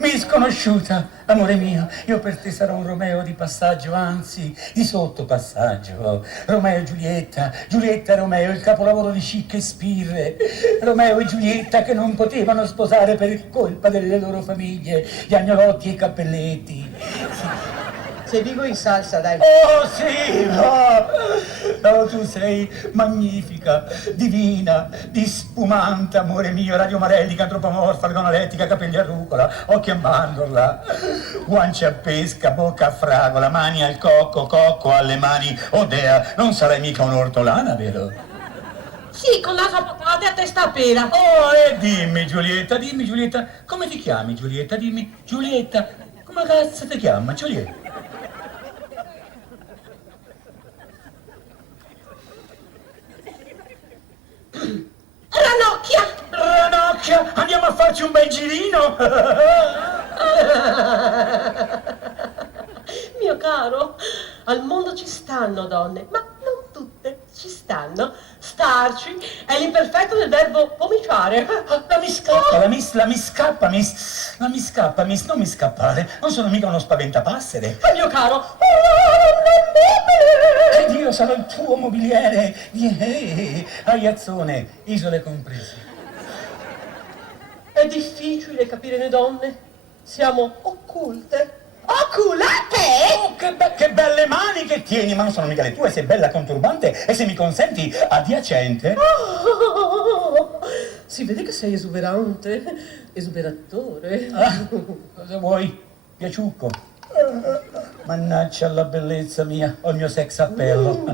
Misconosciuta, amore mio, io per te sarò un Romeo di passaggio, anzi di sottopassaggio. Romeo e Giulietta, Giulietta e Romeo, il capolavoro di Shakespeare. Romeo e Giulietta che non potevano sposare per colpa delle loro famiglie, gli agnolotti e i cappelletti. Sei vivo in salsa, dai. Oh sì, no. Oh, tu sei magnifica, divina, di spumante, amore mio, radiomarellica, antropomorfa, organolettica, capelli a rucola, occhi a mandorla, guance a pesca, bocca a fragola, mani al cocco, cocco alle mani. Oh dea, non sarai mica un'ortolana, vero? Sì, con naso a patate e a testa a pera. Oh, dimmi Giulietta, come ti chiami Giulietta? Dimmi, Giulietta, come cazzo ti chiama Giulietta? Ranocchia! Ranocchia, andiamo a farci un bel girino! Mio caro, al mondo ci stanno donne, ma non tutte ci stanno. Starci è l'imperfetto del verbo pomiciare. Mi scappa, miss, non mi scappare, non sono mica uno spaventapassere. Mio caro, Ed io sarò il tuo mobiliere, aiazzone, isole comprese. è difficile capire le donne. Siamo occulte. Oculate! Oh, che belle mani che tieni, ma non sono mica le tue, sei bella conturbante e se mi consenti, adiacente. Oh, si vede che sei esuberante, esuberatore. Ah, cosa vuoi? Piaciucco. Mannaggia la bellezza mia, ho il mio sex appello.